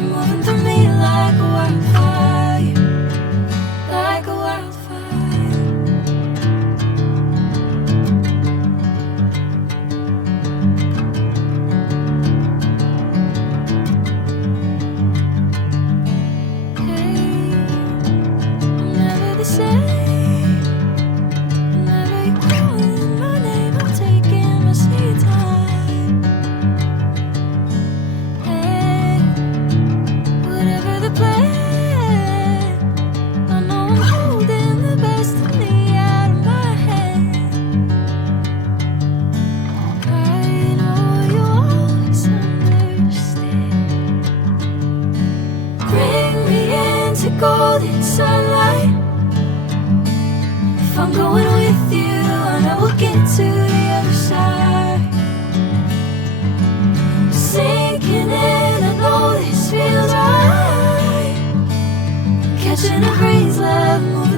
love moving through me like a wildfire, like a wildfire. Hey, I'm never the same. Whenever you're calling my name, I'm taking my sweet time. Hey, whatever the plan, I know I'm holding the best of me out of my head. I know you always understand. Bring me into golden sunlight. If I'm going with you, I know we'll get to the other side. Sinking in, I know this feels right. Catching a breeze, love moving